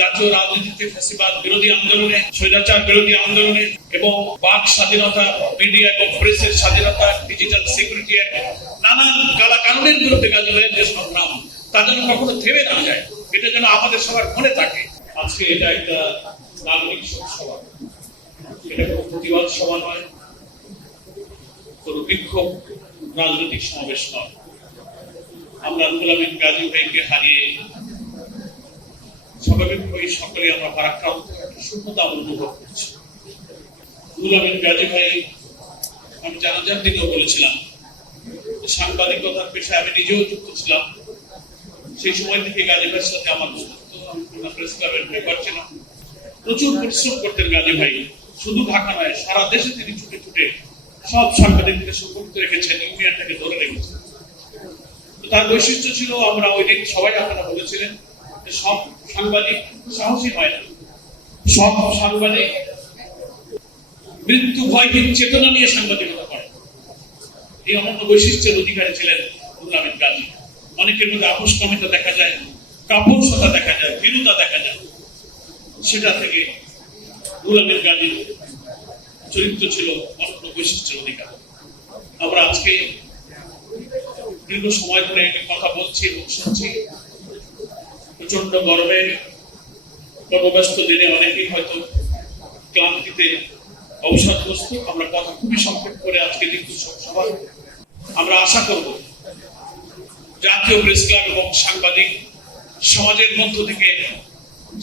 জাতীয় রাজনীতিতে ফ্যাসিবাদ বিরোধী আন্দোলনে, স্বৈরাচার বিরোধী আন্দোলনে এবং বাক স্বাধীনতা, মিডিয়া এবং প্রেসের স্বাধীনতা, ডিজিটাল সিকিউরিটি, নানান কালা কানুনের বিরুদ্ধে গাজীবাইয়ের যে সংগ্রাম, তা যেন কখনো থেমে না যায়, এটা যেন আমাদের সবার মনে থাকে। আজকে এটা একটা নাগরিক সভা, এটা কোনো প্রতিবাদ সভা নয়, কোনো বিক্ষোভ রাজনৈতিক সমাবেশ নয়। আমরা গোলামীর গাজী ভাইকে হারিয়ে স্বাভাবিকভাবেই সকলে আমরা ভারাক্রান্ত শূন্যতা অনুভব করছি। গোলামীর গাজী ভাই, আমি জানাজার দিনেও বলেছিলাম, সাংবাদিকতার পেশায় আমি নিজেও যুক্ত ছিলাম। সেই সময় থেকে গাজী ভাইয়ের সাথে আমার প্রেস ক্লাবের ব্যাপার ছিল। প্রচুর পরিশ্রম করতেন গাজী ভাই, শুধু ঢাকা নয়, সারা দেশে তিনি ছুটে ছুটে সব সাংবাদিকদের সুরক্ষিত রেখেছেন, ইউনিয়নটাকে ধরে রেখেছেন। তার বৈশিষ্ট্য ছিল, আমরা ওই দিন সবাই আপনারা বলেছিলেন, সব সাংবাদিক সাহসী হয় না, সব সাংবাদিক মৃত্যু ভয়হীন চেতনা নিয়ে সাংবাদিকতা করে। এই অনন্য বৈশিষ্ট্যের অধিকারী ছিলেন গোলামীর গাজী। অনেকের মধ্যে আপোষকামিতা দেখা যায়, কাপুরুষতা দেখা যায়, ভীরুতা দেখা যায়, সেটা থেকে গোলামীর গাজীর চরিত্র ছিল অনন্য বৈশিষ্ট্যের অধিকার। আমরা আজকে দীর্ঘ সময় ধরে কথা বলছি এবং শুনছি। প্রচন্ড গরমে, কর্মব্যস্ত দিনে অনেকেই হয়তো ক্লান্তিতে অবসাদগ্রস্ত। আমরা কথা খুবই সংক্ষেপ করে আজকে দীর্ঘ সভা, আমরা আশা করব জাতীয় প্রেস ক্লাব এবং সাংবাদিক সমাজের মধ্য থেকে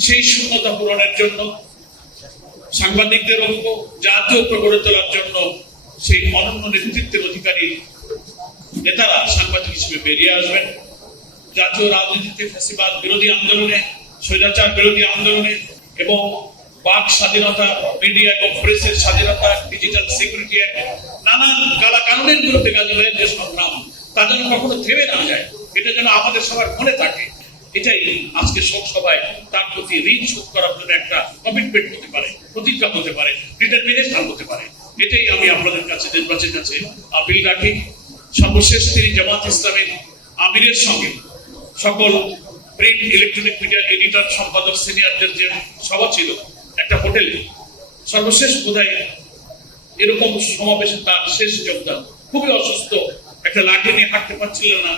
সেই শূন্যতা পূরণের জন্য, সাংবাদিকদের ঐক্য জাতীয় গড়ে তোলার জন্য সেই অনন্য নেতৃত্বের অধিকারী নেতারা সাংবাদিক হিসেবে বেরিয়ে আসবেন। জাতীয় রাজনীতিতে ফ্যাসিবাদ বিরোধী আন্দোলনে, স্বৈরাচার বিরোধী আন্দোলনে এবং বাক স্বাধীনতা, মিডিয়া এবং প্রেসের স্বাধীনতা, ডিজিটাল সিকিউরিটি, নানান কালা কানুনের বিরুদ্ধে গাজীবাইয়ের যে সংগ্রাম, তা যেন কখনো থেমে না যায়, এটা যেন আমাদের সবার মনে থাকে। এটাই আজকে শোক সভায় তার প্রতি ঋণ শোধ করার জন্য একটা কমিটমেন্ট হতে পারে, প্রতিজ্ঞা হতে পারে, ডিটারমিনেশন হতে পারে। এটাই আমি আপনাদের কাছে, দেশবাসীর কাছে আপিল রাখি। সর্বশেষ তিনি জামাত ইসলামের আমিরের সঙ্গে সকল প্রিন্ট, ইলেকট্রনিক মিডিয়ার এডিটর, সম্পাদক, সিনিয়রদের যে সভা ছিল একটা হোটেলে, সর্বশেষ বোধহয় এরকম সমাবেশে তার শেষ যোগদান। খুবই অসুস্থ, একটা লাঠি নিয়ে হাঁটতে পারছিল না।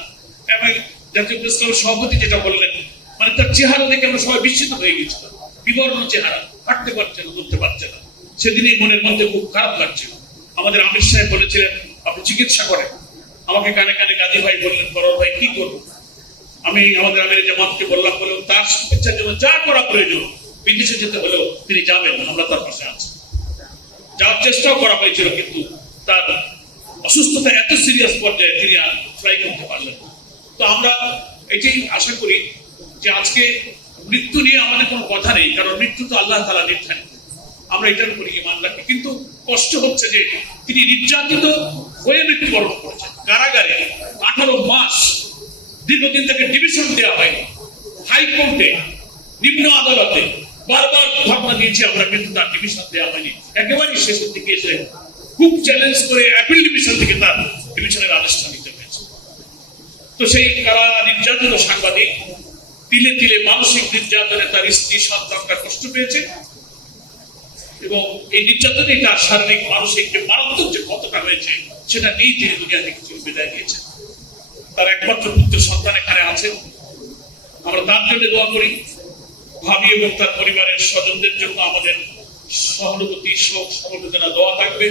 এবং জাতীয় প্রেস ক্লাবের সভাপতি যেটা বললেন, মানে তার চেহারা দেখে আমরা সবাই বিস্মিত হয়ে গেছিলাম। বিবর্ণ চেহারা, হাঁটতে পারছে না, বলতে পারছে না। সেদিনই মনের মধ্যে খুব খারাপ লাগছিল। আমাদের আমির সাহেব বলেছিলেন, আপনি চিকিৎসা করেন। আমাকে কানে কানে গাজী ভাই বললেন, বড় ভাই কি করবো? আমি আমাদের আমির জামাতকে বললাম, বলে তার চিকিৎসার জন্য যা করা প্রয়োজন, বিদেশে যেতে হলেও তিনি যাবেন, আমরা তার পাশে আছি। যাওয়ার চেষ্টাও করা হয়েছিল, কিন্তু তার অসুস্থতা এত সিরিয়াস পর্যায়ে তিনি আর ফ্লাই করতে পারলেন। তো আমরা এটাই আশা করি যে আজকে মৃত্যু নিয়ে আমাদের কোনো কথা নেই, কারণ মৃত্যু তো আল্লাহ তাআলা নির্ধারিত, আমরা এটার উপরে ঈমান রাখি। কিন্তু কষ্ট হচ্ছে যে তিনি নির্যাতিত হয়ে মৃত্যুবরণ করেছেন, কারাগারে 18 মাস দীর্ঘদিন থেকে ডিভিশন দেওয়া হয়নি। হাইকোর্টে, নিম্ন আদালতে বারবার ধর্ণা দিয়েছি আমরা, কিন্তু তার ডিভিশন দেওয়া হয়নি। একেবারেই শেষের দিকে এসে খুব চ্যালেঞ্জ করে অ্যাপিল ডিভিশন থেকে তার ডিভিশনের আদেশটা নিতে হয়েছে। তো সেই কারা নির্যাতিত সাংবাদিক তিলে তিলে মানসিক নির্যাতনে তার স্ত্রী, সন্তানরা কষ্ট পেয়েছে, এবং এই নির্যাতনে তার শারীরিক, মানসিক যে মারাত্মক যে ক্ষতটা হয়েছে, সেটা নিয়ে তিনি দুনিয়া থেকে বিদায় নিয়েছেন। তার একমাত্র পুত্র সন্তান এখানে আছেন, আমরা তার জন্য দোয়া করি। ভাবি এবং তার পরিবারের স্বজনদের জন্য আমাদের সহানুভূতি, শোক, সমবেদনা, দোয়া থাকবে।